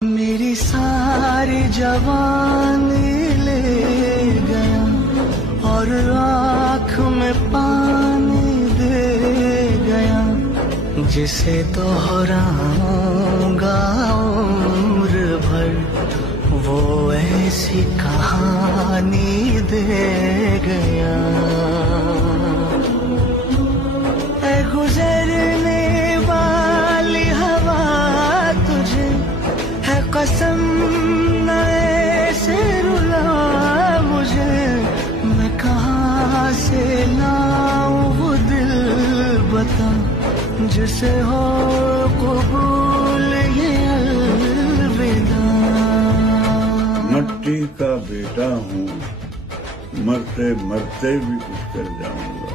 मेरी सारी जवानी ले गया और आँख में पानी दे गया, जिसे दोहराऊंगा उम्र भर वो ऐसी कहानी दे गया। ऐ गुजरने वाली हवा तुझे है कसम न ऐसे रुला मुझे, मैं कहाँ से लाऊं वो दिल बता, जिसे हो कबूल ये अलविदा। मट्टी का बेटा हूँ, मरते मरते भी कुछ कर जाऊंगा।